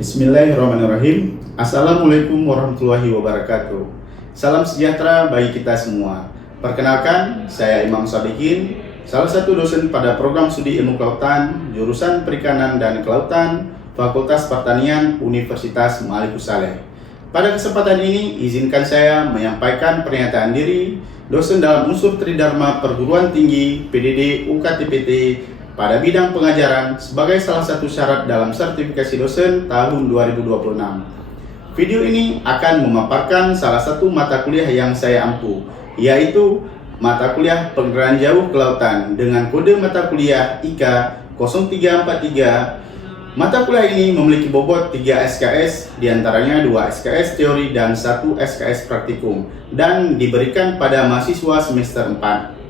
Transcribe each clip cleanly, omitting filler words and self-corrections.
Bismillahirrahmanirrahim. Assalamualaikum warahmatullahi wabarakatuh. Salam sejahtera bagi kita semua. Perkenalkan, saya Imam Sadikin, salah satu dosen pada program studi ilmu kelautan, jurusan perikanan dan kelautan, Fakultas Pertanian, Universitas Malikus Saleh. Pada kesempatan ini, izinkan saya menyampaikan pernyataan diri dosen dalam unsur Tridharma Perguruan Tinggi PDD UKTPT pada bidang pengajaran sebagai salah satu syarat dalam sertifikasi dosen tahun 2026. Video ini akan memaparkan salah satu mata kuliah yang saya ampu, yaitu mata kuliah pengenalan jauh kelautan dengan kode mata kuliah IK 0343. Mata kuliah ini memiliki bobot 3 SKS, diantaranya 2 SKS teori dan 1 SKS praktikum, dan diberikan pada mahasiswa semester 4.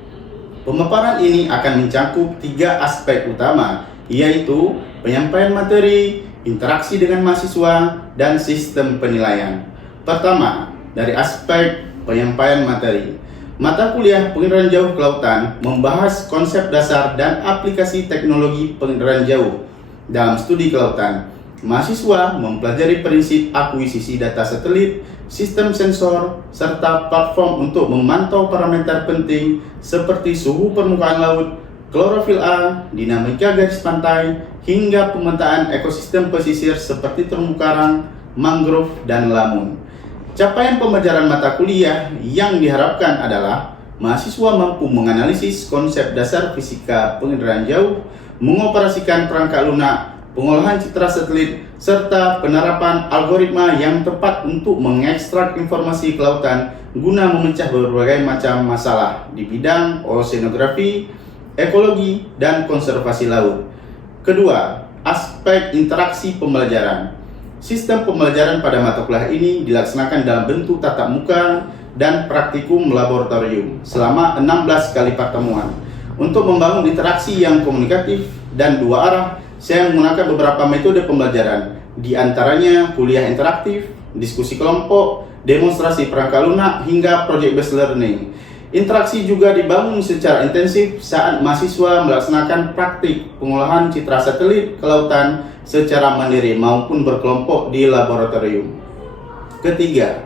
Pemaparan ini akan mencakup 3 aspek utama, yaitu penyampaian materi, interaksi dengan mahasiswa, dan sistem penilaian. Pertama, dari aspek penyampaian materi. Mata kuliah penginderaan jauh kelautan membahas konsep dasar dan aplikasi teknologi penginderaan jauh dalam studi kelautan. Mahasiswa mempelajari prinsip akuisisi data satelit, sistem sensor, serta platform untuk memantau parameter penting seperti suhu permukaan laut, klorofil A, dinamika garis pantai, hingga pemetaan ekosistem pesisir seperti terumbu karang, mangrove, dan lamun. Capaian pembelajaran mata kuliah yang diharapkan adalah mahasiswa mampu menganalisis konsep dasar fisika penginderaan jauh, mengoperasikan perangkat lunak, pengolahan citra satelit, serta penerapan algoritma yang tepat untuk mengekstrak informasi kelautan guna memecah berbagai macam masalah di bidang oceanografi, ekologi, dan konservasi laut. Kedua, aspek interaksi pembelajaran. Sistem pembelajaran pada mata kuliah ini dilaksanakan dalam bentuk tatap muka dan praktikum laboratorium selama 16 kali pertemuan. Untuk membangun interaksi yang komunikatif dan dua arah, saya menggunakan beberapa metode pembelajaran, di antaranya kuliah interaktif, diskusi kelompok, demonstrasi perangkat lunak, hingga project-based learning. Interaksi juga dibangun secara intensif saat mahasiswa melaksanakan praktik pengolahan citra satelit kelautan secara mandiri maupun berkelompok di laboratorium. Ketiga,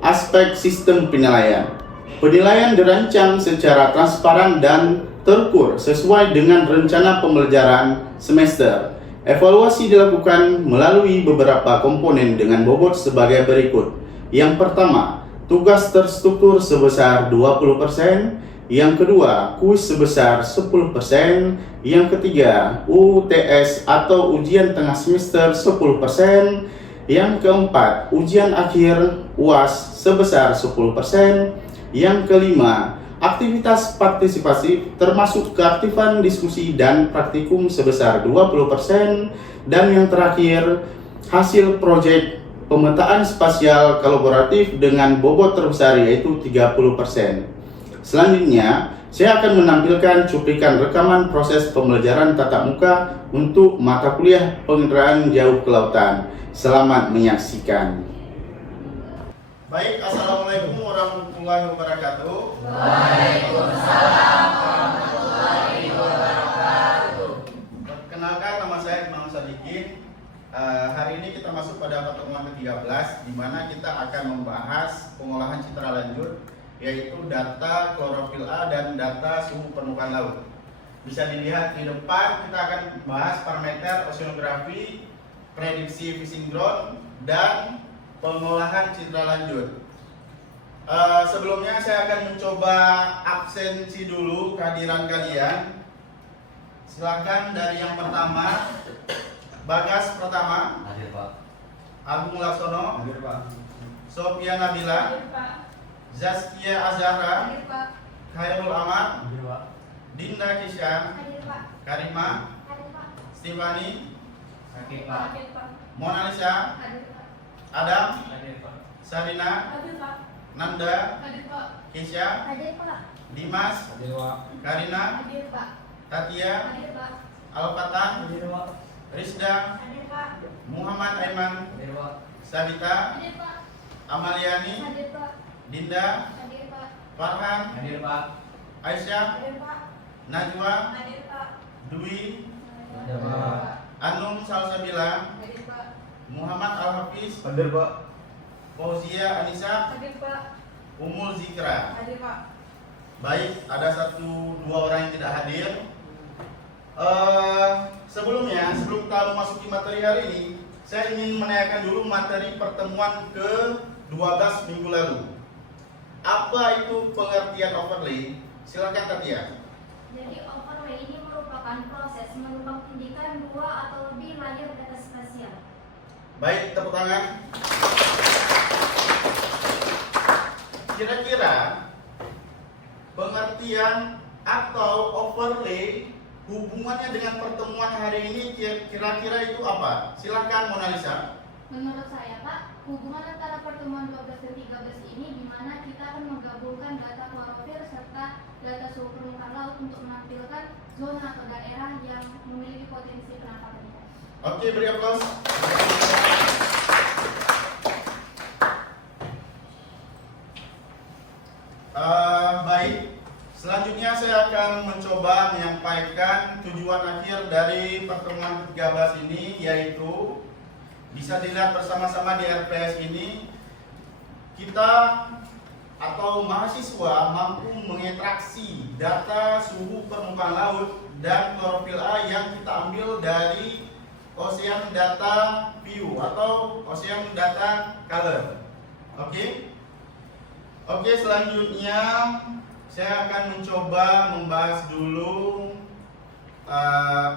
aspek sistem penilaian. Penilaian dirancang secara transparan dan terukur sesuai dengan rencana pembelajaran semester. Evaluasi dilakukan melalui beberapa komponen dengan bobot sebagai berikut. Yang pertama, tugas terstruktur sebesar 20%, yang kedua, kuis sebesar 10%, yang ketiga, UTS atau ujian tengah semester 10%, yang keempat, ujian akhir UAS sebesar 10%, yang kelima, aktivitas partisipasi termasuk keaktifan diskusi dan praktikum sebesar 20%, dan yang terakhir, hasil proyek pemetaan spasial kolaboratif dengan bobot terbesar yaitu 30%. Selanjutnya, saya akan menampilkan cuplikan rekaman proses pembelajaran tatap muka untuk mata kuliah penginderaan jauh kelautan. Selamat menyaksikan. Baik, assalamualaikum warahmatullahi wabarakatuh. Waalaikumsalam warahmatullahi wabarakatuh. Perkenalkan, nama saya Imam Sadikin. Hari ini kita masuk pada pertemuan ke-13, di mana kita akan membahas pengolahan citra lanjut, yaitu data klorofil A dan data suhu permukaan laut. Bisa dilihat di depan, kita akan bahas parameter oceanografi, prediksi fishing ground, dan pengolahan citra lanjut. Sebelumnya saya akan mencoba absensi dulu kehadiran kalian. Silakan dari yang pertama, Bagas pertama. Hadir, Pak. Agung Laksono. Hadir, Pak. Sofia Nabila. Hadir, Pak. Zaskia Azhara. Hadir, Pak. Khairul Ahmad. Hadir, Pak. Dinda Kisya. Hadir, Pak. Karima. Hadir, Pak. Stefani. Hadir, Pak. Hadir, Pak. Mona Lisa. Hadir, Pak. Adam. Hadir, Pak. Sarina. Hadir, Pak. Nanda. Hadir, Pak. Kisya. Hadir, Pak. Dimas. Hadir, Pak. Karina. Hadir, Pak. Tatia. Hadir, Pak. Alfatan. Hadir, Pak. Rizda. Hadir, Pak. Muhammad Aiman. Hadir, Pak. Sabita. Hadir, Pak. Amaliani. Hadir, Pak. Dinda. Hadir, Pak. Farhan. Hadir, Pak. Aisyah. Hadir, Pak. Najwa. Hadir, Pak. Dwi. Hadir, Pak. Anum Salsabila. Hadir, Pak. Hafiz, Hadir Pak. Fauzia Anissa, Hadir Pak. Umul Zikra. Hadir Pak. Baik, ada dua orang yang tidak hadir. Sebelum kita memasuki materi hari ini, saya ingin menanyakan dulu materi pertemuan ke-12 minggu lalu. Apa itu pengertian overlay? Silakan Tatia. Jadi overlay ini merupakan proses menumpang tindikan dua atau lebih layar data spasial. Baik, tepuk tangan. Kira-kira pengertian atau overlay hubungannya dengan pertemuan hari ini kira-kira itu apa? Silakan Mona Lisa. Menurut saya Pak, hubungan antara pertemuan 12 dan 13 ini di mana kita akan menggabungkan data klorofil serta data suhu permukaan laut untuk menampilkan zona atau daerah yang memiliki potensi penampakan ikan. Oke, beri aplaus. Baik, selanjutnya saya akan mencoba menyampaikan tujuan akhir dari pertemuan ke-13 ini, yaitu bisa dilihat bersama-sama di RPS ini, kita atau mahasiswa mampu mengekstraksi data suhu permukaan laut dan klorofil A yang kita ambil dari Ocean Data View atau Ocean Data Color. Oke, selanjutnya saya akan mencoba membahas dulu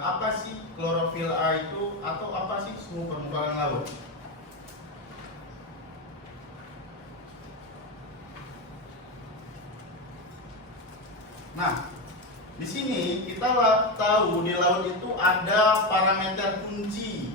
apa sih klorofil A itu atau apa sih suhu permukaan laut. Nah, di sini kita tahu di laut itu ada parameter kunci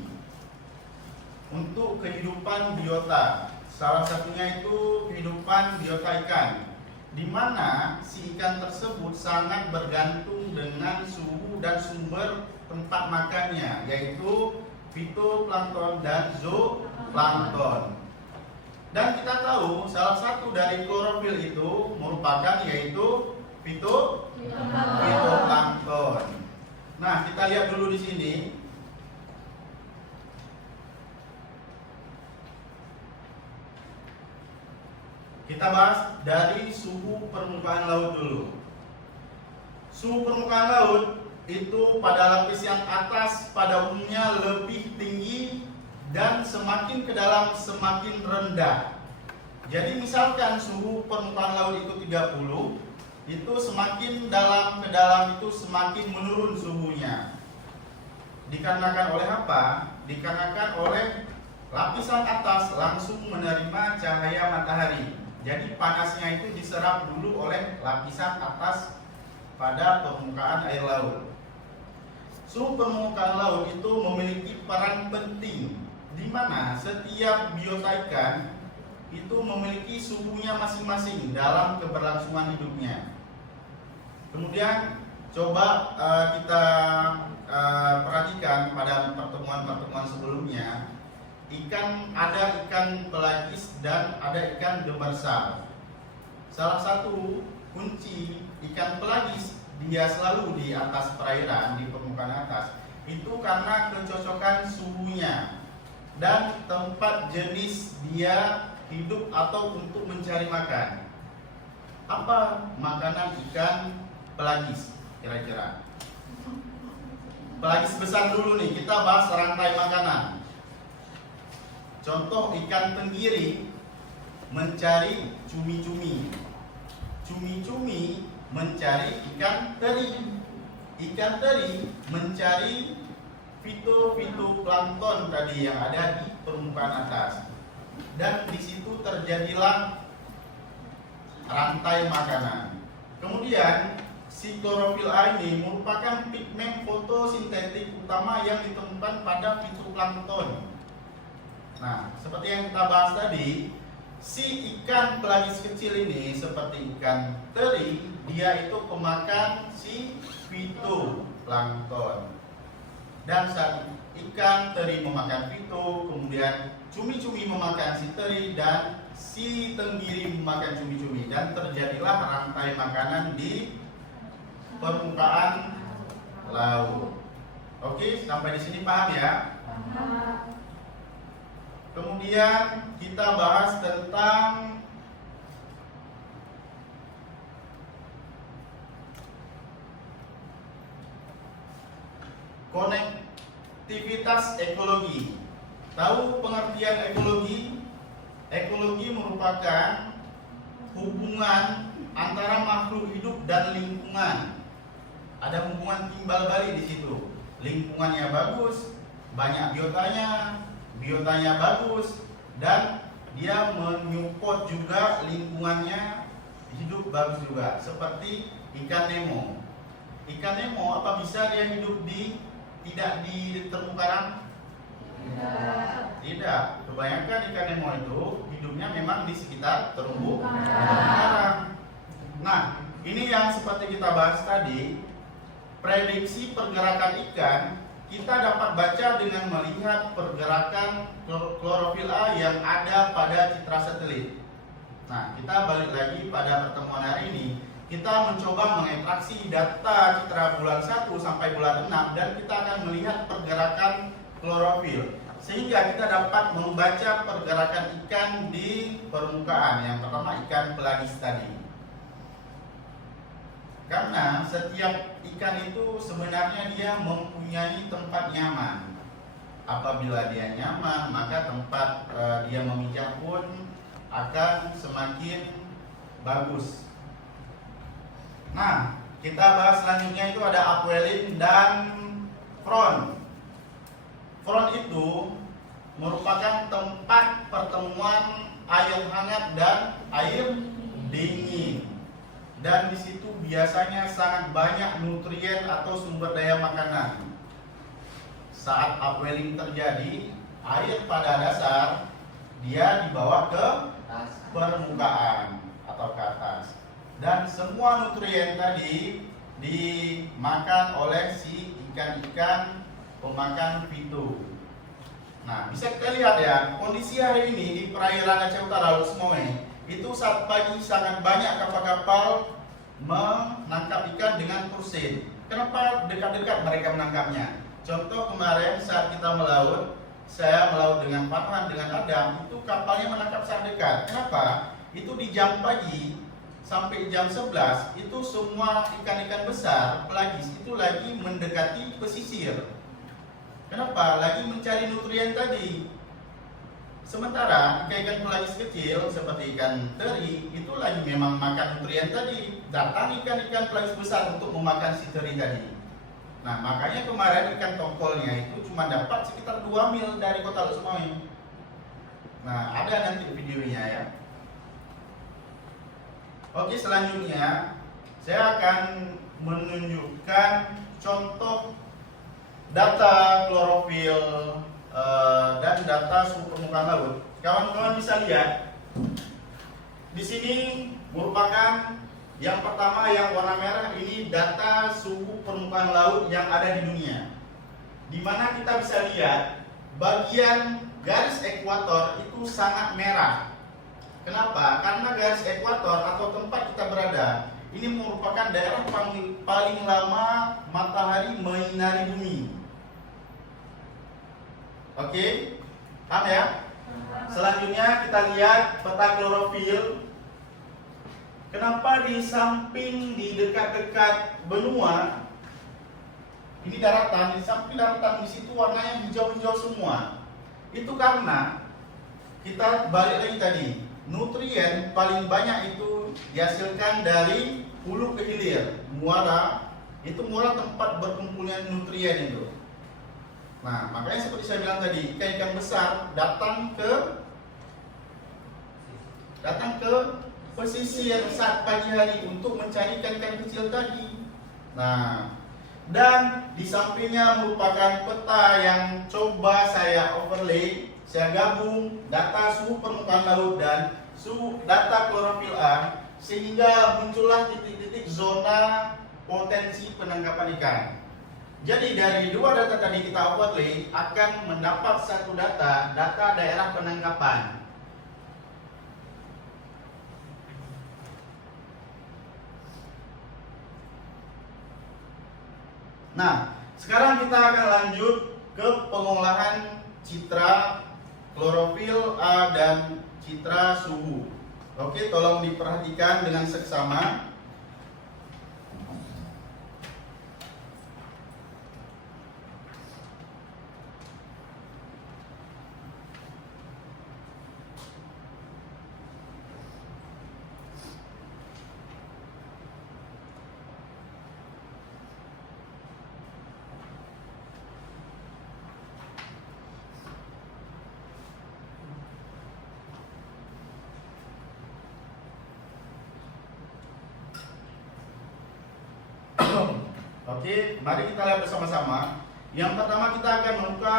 untuk kehidupan biota. Salah satunya itu kehidupan biota ikan, di mana si ikan tersebut sangat bergantung dengan suhu dan sumber tempat makannya, yaitu fitoplankton dan zooplankton. Dan kita tahu salah satu dari klorofil itu merupakan yaitu fitoplankton. Nah, kita lihat dulu di sini. Kita bahas dari suhu permukaan laut dulu. Suhu permukaan laut itu pada lapis yang atas pada umumnya lebih tinggi dan semakin ke dalam semakin rendah. Jadi misalkan suhu permukaan laut itu 30, itu semakin dalam ke dalam itu semakin menurun suhunya. Dikarenakan oleh apa? Dikarenakan oleh lapisan atas langsung menerima cahaya matahari. Jadi panasnya itu diserap dulu oleh lapisan atas pada permukaan air laut. Suhu permukaan laut itu memiliki peran penting, di mana setiap biota ikan itu memiliki suhunya masing-masing dalam keberlangsungan hidupnya. Kemudian coba kita perhatikan pada pertemuan-pertemuan sebelumnya, ada ikan pelagis dan ada ikan demersal. Salah satu kunci ikan pelagis dia selalu di atas perairan, di permukaan atas, itu karena kecocokan suhunya dan tempat jenis dia hidup atau untuk mencari makan. Apa makanan ikan pelagis kira-kira? Pelagis besar dulu nih, kita bahas rantai makanan. Contoh ikan tenggiri mencari cumi-cumi. Cumi-cumi mencari ikan teri. Ikan teri mencari fitoplankton tadi yang ada di permukaan atas. Dan di situ terjadilah rantai makanan. Kemudian si klorofil A ini merupakan pigmen fotosintetik utama yang ditemukan pada fitoplankton. Nah, seperti yang kita bahas tadi, si ikan pelagis kecil ini seperti ikan teri, dia itu pemakan si fitoplankton. Dan saat ikan teri memakan fito, kemudian cumi-cumi memakan si teri dan si tenggiri memakan cumi-cumi, dan terjadilah rantai makanan di permukaan laut. Oke, sampai di sini paham ya? Kemudian kita bahas tentang konektivitas ekologi. Tahu pengertian ekologi? Ekologi merupakan hubungan antara makhluk hidup dan lingkungan. Ada hubungan timbal balik di situ. Lingkungannya bagus, banyak biotanya bagus, dan dia menyupport juga lingkungannya hidup bagus juga. Seperti ikan Nemo. Ikan Nemo apa bisa dia hidup tidak di terumbu karang? Tidak. Kebanyakan ikan Nemo itu hidupnya memang di sekitar terumbu karang. Nah, ini yang seperti kita bahas tadi, prediksi pergerakan ikan kita dapat baca dengan melihat pergerakan klorofil A yang ada pada citra satelit. Nah, kita balik lagi pada pertemuan hari ini. Kita mencoba mengekstraksi data citra bulan 1 sampai bulan 6 dan kita akan melihat pergerakan klorofil. Sehingga kita dapat membaca pergerakan ikan di permukaan. Yang pertama ikan pelagis tadi. Karena setiap ikan itu sebenarnya dia mempunyai tempat nyaman. Apabila dia nyaman, maka tempat dia memijak pun akan semakin bagus. Nah, kita bahas selanjutnya itu ada upwelling dan front. Front itu merupakan tempat pertemuan air hangat dan air dingin. Dan di situ biasanya sangat banyak nutrien atau sumber daya makanan. Saat upwelling terjadi, air pada dasar dia dibawa ke permukaan atau ke atas. Dan semua nutrien tadi dimakan oleh si ikan-ikan pemakan fitu. Nah, bisa kita lihat ya, kondisi hari ini di perairan Aceh Utara Laut Semoe itu saat pagi sangat banyak kapal-kapal menangkap ikan dengan kursin. Kenapa dekat-dekat mereka menangkapnya? Contoh kemarin saat kita melaut, saya melaut dengan Farhan, dengan Adam, itu kapalnya menangkap sangat dekat. Kenapa? Itu di jam pagi sampai jam 11 itu semua ikan-ikan besar pelagis itu lagi mendekati pesisir. Kenapa? Lagi mencari nutrien tadi. Sementara ikan-ikan pelagis kecil seperti ikan teri itu lagi memang makan nutrien tadi. Datang ikan-ikan pelagis besar untuk memakan si teri tadi. Nah, makanya kemarin ikan tongkolnya itu cuma dapat sekitar 2 mil dari kota Laut Semoe. Nah, ada nanti videonya ya. Oke, selanjutnya saya akan menunjukkan contoh data klorofil dan data suhu permukaan laut. Kawan-kawan bisa lihat di sini merupakan yang pertama yang warna merah ini data suhu permukaan laut yang ada di dunia. Di mana kita bisa lihat bagian garis ekuator itu sangat merah. Kenapa? Karena garis ekuator atau tempat kita berada ini merupakan daerah paling lama matahari menyinari bumi. Oke, paham ya? Selanjutnya kita lihat peta klorofil. Kenapa di samping di dekat-dekat benua ini daratan, di samping daratan di situ warnanya hijau-hijau semua? Itu karena kita balik lagi tadi, nutrien paling banyak itu dihasilkan dari hulu ke hilir. Muara itu muara tempat berkumpulnya nutrien itu. Nah, makanya seperti saya bilang tadi, ikan-ikan besar datang ke pesisir saat pagi hari untuk mencari ikan-ikan kecil tadi. Nah, dan di sampingnya merupakan peta yang coba saya overlay, saya gabung data suhu permukaan laut dan suhu data klorofil A sehingga muncullah titik-titik zona potensi penangkapan ikan. Jadi dari dua data tadi kita overlay akan mendapat satu data daerah penangkapan. Nah, sekarang kita akan lanjut ke pengolahan citra klorofil, A, dan citra suhu. Oke, tolong diperhatikan dengan seksama. Oke, mari kita lihat bersama-sama. Yang pertama kita akan membuka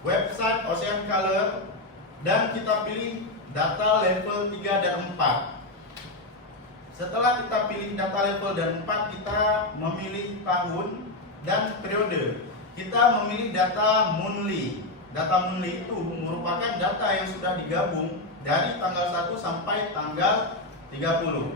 website Ocean Color dan kita pilih data level 3 dan 4. Setelah kita pilih data level dan 4, kita memilih tahun dan periode. Kita memilih data monthly. Data monthly itu merupakan data yang sudah digabung dari tanggal 1 sampai tanggal 30.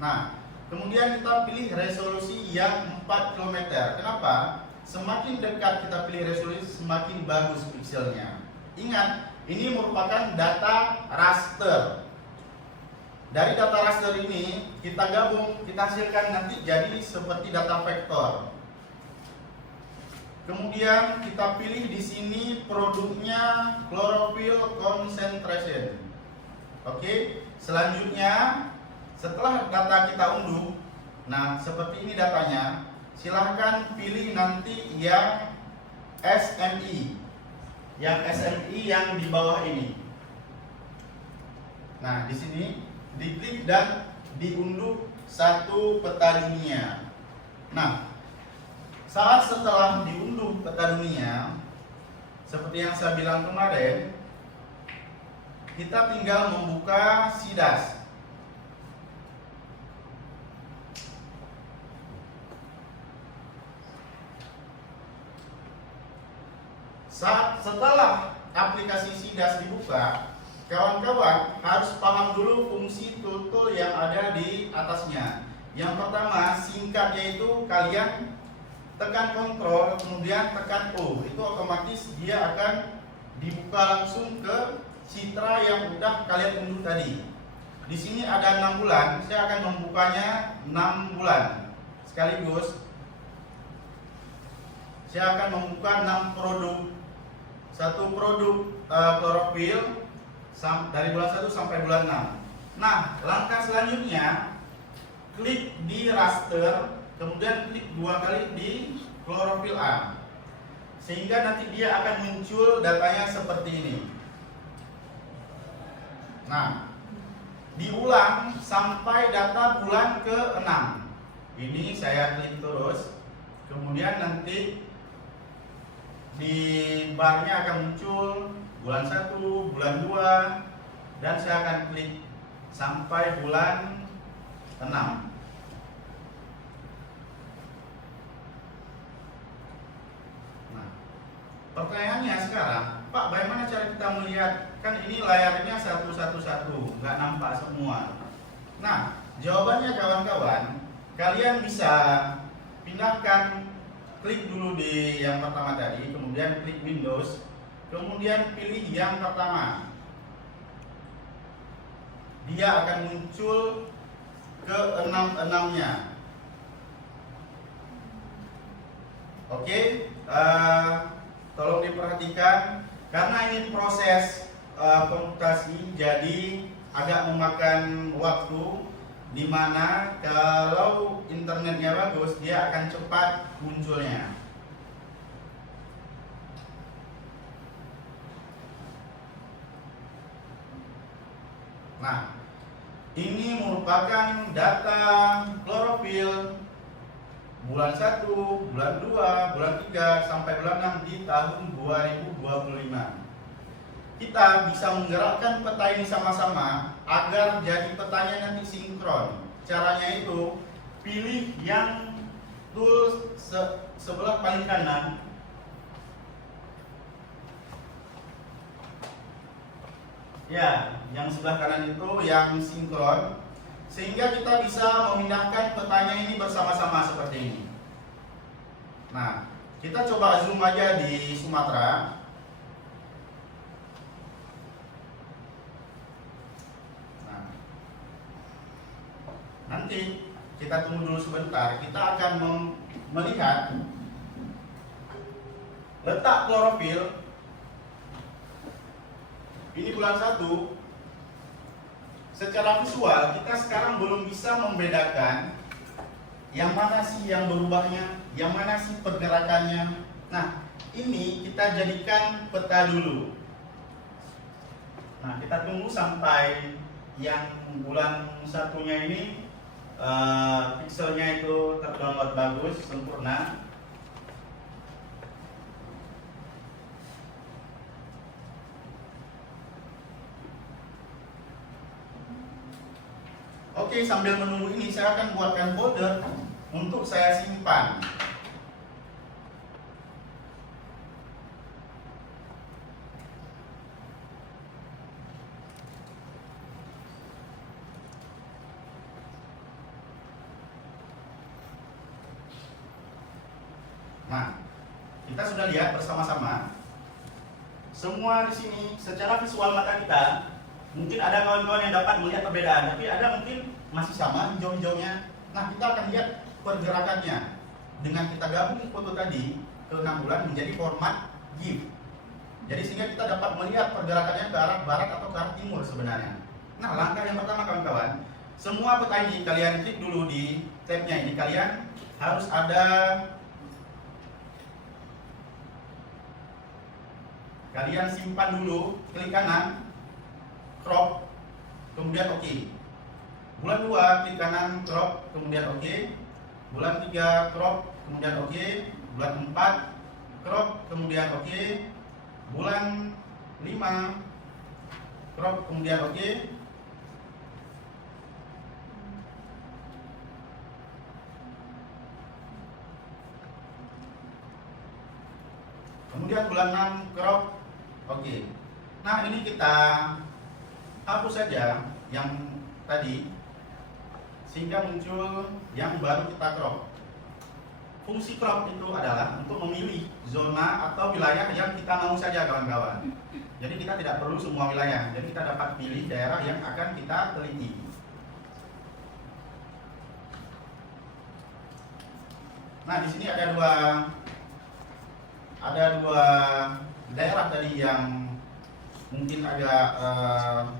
Nah, kemudian kita pilih resolusi yang 4 km. Kenapa? Semakin dekat kita pilih resolusi, semakin bagus pikselnya. Ingat, ini merupakan data raster. Dari data raster ini kita gabung, kita hasilkan nanti jadi seperti data vektor. Kemudian kita pilih di sini produknya chlorophyll concentration. Oke, selanjutnya setelah data kita unduh, nah seperti ini datanya. Silahkan pilih nanti yang SMI, yang di bawah ini. Nah, di sini diklik dan diunduh satu peta dunia. Nah, saat setelah diunduh peta dunia, seperti yang saya bilang kemarin, kita tinggal membuka SIDAS. Setelah aplikasi SIDAS dibuka, kawan-kawan harus paham dulu fungsi tool yang ada di atasnya. Yang pertama, singkat, yaitu kalian tekan kontrol kemudian tekan O, itu otomatis dia akan dibuka langsung ke citra yang udah kalian unduh tadi. Di sini ada 6 bulan, saya akan membukanya 6 bulan sekaligus. Saya akan membuka 6 produk. Satu produk klorofil dari bulan 1 sampai bulan 6. Nah, langkah selanjutnya klik di raster, kemudian klik 2 kali di klorofil A, sehingga nanti dia akan muncul datanya seperti ini. Nah, diulang sampai data bulan ke-6. Ini saya klik terus, kemudian nanti di barnya akan muncul bulan 1, bulan 2, dan saya akan klik sampai bulan 6. Nah, pertanyaannya sekarang, Pak, bagaimana cara kita melihat? Kan ini layarnya satu, nggak nampak semua. Nah, jawabannya kawan-kawan, kalian bisa pindahkan, klik dulu di yang pertama tadi, kemudian klik Windows, kemudian pilih yang pertama. Dia akan muncul ke 6-6-nya. Oke, tolong diperhatikan karena ini proses komputasi, jadi agak memakan waktu, dimana kalau internetnya bagus dia akan cepat munculnya. Nah, ini merupakan data klorofil bulan 1, bulan 2, bulan 3 sampai bulan 6 di tahun 2025. Kita bisa menggerakkan peta ini sama-sama agar jadi petanya nanti sinkron. Caranya itu pilih yang tool sebelah paling kanan. Ya, yang sebelah kanan itu yang sinkron, sehingga kita bisa memindahkan petanya ini bersama-sama seperti ini. Nah, kita coba zoom aja di Sumatera. Nanti kita tunggu dulu sebentar. Kita akan melihat letak klorofil. Ini bulan 1. Secara visual kita sekarang belum bisa membedakan yang mana sih yang berubahnya, yang mana sih pergerakannya. Nah, ini kita jadikan peta dulu. Nah, kita tunggu sampai yang bulan 1-nya ini pixelnya itu terdownload bagus, sempurna. Oke, sambil menunggu ini saya akan buatkan folder untuk saya simpan. Nah, kita sudah lihat bersama-sama semua di sini secara visual mata kita. Mungkin ada kawan-kawan yang dapat melihat perbedaan, tapi ada mungkin masih sama hijau-hijaunya. Nah, kita akan lihat pergerakannya dengan kita gabung foto tadi ke 6 bulan menjadi format GIF. Jadi sehingga kita dapat melihat pergerakannya ke arah barat atau ke arah timur sebenarnya. Nah, langkah yang pertama kawan-kawan, semua peta ini kalian klik dulu di tabnya ini. Kalian harus ada, kalian simpan dulu, klik kanan, crop, kemudian OK. Bulan 2 klik kanan, crop, kemudian OK. Bulan 3 crop, kemudian OK. Bulan 4 crop, kemudian OK. Bulan 5 crop, kemudian OK. Kemudian bulan 6 crop, OK. Nah, ini kita hapus saja yang tadi sehingga muncul yang baru kita crop. Fungsi crop itu adalah untuk memilih zona atau wilayah yang kita mau saja kawan-kawan. Jadi kita tidak perlu semua wilayah. Jadi kita dapat pilih daerah yang akan kita teliti. Nah, di sini ada dua daerah tadi yang mungkin agak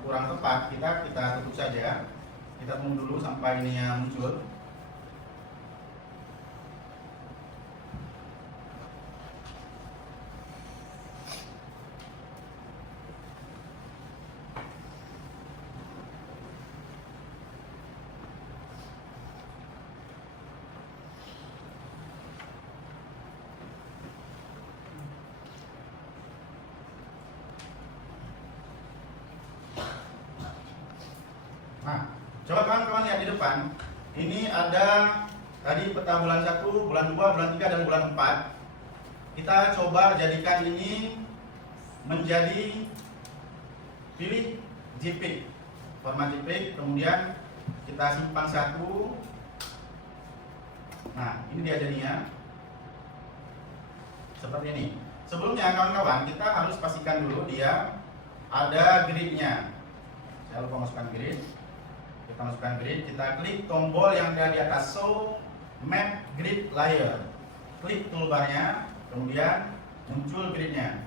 kurang tepat. Kita tutup saja. Kita tunggu dulu sampai ini muncul. Nah, coba kawan-kawan lihat di depan. Ini ada tadi peta bulan 1, bulan 2, bulan 3, dan bulan 4. Kita coba jadikan ini menjadi, pilih JPEG, format JPEG, kemudian kita simpan satu. Nah, ini dia jadinya seperti ini. Sebelumnya kawan-kawan, kita harus pastikan dulu dia ada gridnya. Saya lupa masukkan grid. Kita masukkan grid, kita klik tombol yang ada di atas show map grid layer. Klik toolbarnya, kemudian muncul gridnya.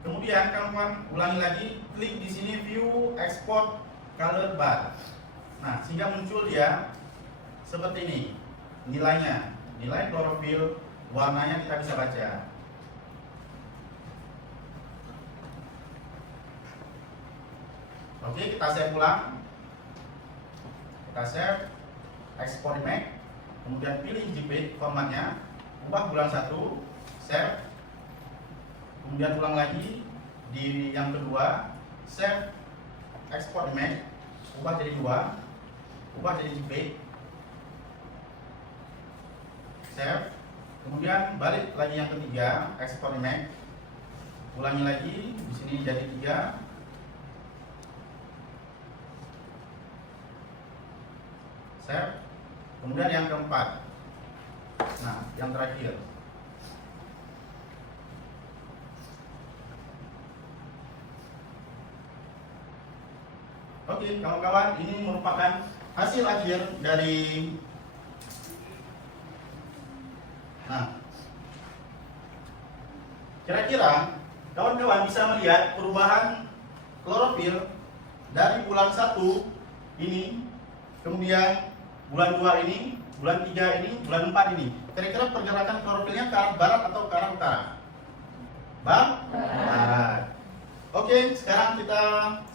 Kemudian kawan-kawan ulangi lagi, klik di sini view export color bar. Nah, sehingga muncul dia seperti ini nilainya, nilai klorofil, warnanya kita bisa baca. Oke, kita save ulang. Kita save, export image, kemudian pilih JPEG formatnya, ubah bulan 1, save. Kemudian ulang lagi di yang kedua, save, export image, ubah jadi 2, ubah jadi JPEG, save. Kemudian balik lagi yang ketiga, export image, ulangi lagi di sini jadi 3. Save. Kemudian yang keempat. Nah, yang terakhir. Oke, kawan-kawan, ini merupakan hasil akhir dari kira-kira kawan-kawan bisa melihat perubahan klorofil dari bulan 1 ini, kemudian bulan 2 ini, bulan 3 ini, bulan 4 ini. Kira-kira pergerakan klorofilnya ke arah barat atau ke arah utara? Barat. Oke, sekarang kita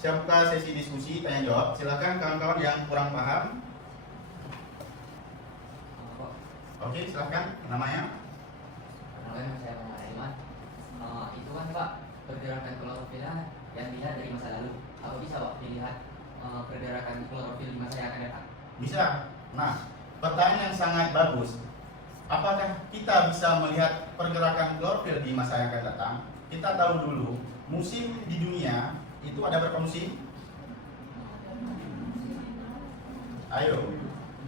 siap buka sesi diskusi tanya jawab. Silakan kawan-kawan yang kurang paham. Oke, silakan. Namanya? Nama saya Muhammad Aiman. Itu kan Pak pergerakan klorofilnya yang dilihat dari masa lalu. Apa bisa Pak dilihat pergerakan klorofil di masa yang akan datang? Bisa. Nah, pertanyaan yang sangat bagus. Apakah kita bisa melihat pergerakan klorofil di masa yang akan datang? Kita tahu dulu, musim di dunia itu ada berapa musim? Ayo.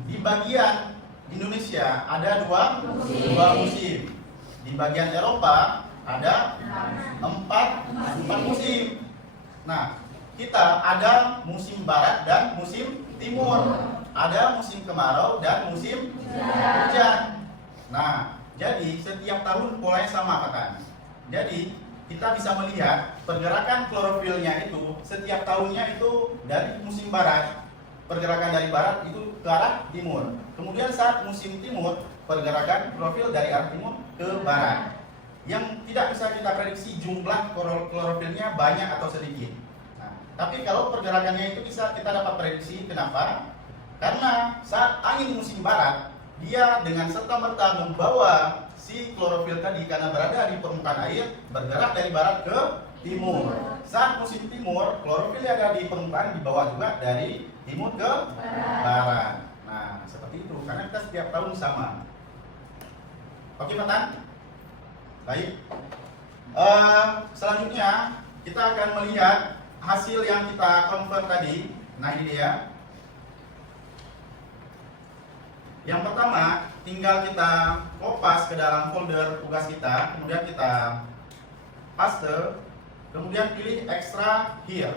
Di bagian Indonesia ada dua musim. Di bagian Eropa ada empat musim. Nah, kita ada musim barat dan musim timur. Ada musim kemarau dan musim hujan. Nah, jadi setiap tahun polanya sama kan? Jadi kita bisa melihat pergerakan klorofilnya itu setiap tahunnya itu dari musim barat, pergerakan dari barat itu ke arah timur. Kemudian saat musim timur, pergerakan klorofil dari arah timur ke barat. Yang tidak bisa kita prediksi jumlah klorofilnya banyak atau sedikit. Nah, tapi kalau pergerakannya itu bisa kita dapat prediksi. Kenapa? Karena saat angin musim barat, dia dengan serta-merta membawa si klorofil tadi karena berada di permukaan air bergerak dari barat ke timur. Saat musim timur, klorofil yang ada di permukaan dibawa juga dari timur ke barat. Nah, seperti itu karena kita setiap tahun sama. Oke, Pak Tan? Baik. Selanjutnya kita akan melihat hasil yang kita convert tadi. Nah, ini dia. Yang pertama, tinggal kita kopas ke dalam folder tugas kita, kemudian kita paste, kemudian pilih extra here.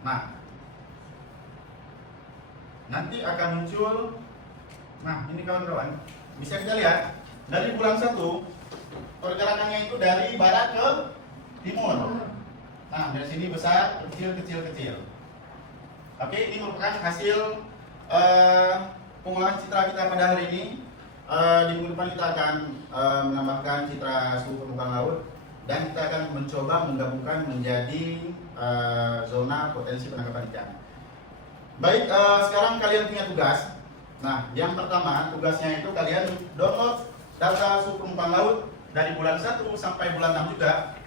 Nah, nanti akan muncul. Nah, ini kawan-kawan, bisa kita lihat dari bulan 1 pergerakannya itu dari barat ke timur. Nah, dari sini besar, kecil, kecil, kecil. Oke, ini merupakan hasil pengolahan citra kita pada hari ini. Di minggu depan kita akan menambahkan citra suhu permukaan laut dan kita akan mencoba menggabungkan menjadi zona potensi penangkapan ikan. Baik, sekarang kalian punya tugas. Nah, yang pertama tugasnya itu kalian download data suhu permukaan laut dari bulan 1 sampai bulan 6 juga.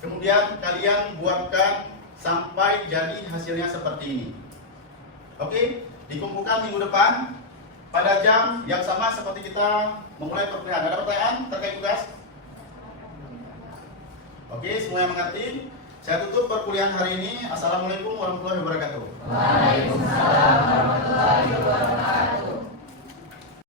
Kemudian kalian buatkan sampai jadi hasilnya seperti ini. Oke, dikumpulkan minggu depan pada jam yang sama seperti kita memulai perkuliahan. Ada pertanyaan terkait tugas? Oke, semua yang mengerti? Saya tutup perkuliahan hari ini. Assalamualaikum warahmatullahi wabarakatuh. Waalaikumsalam warahmatullahi wabarakatuh.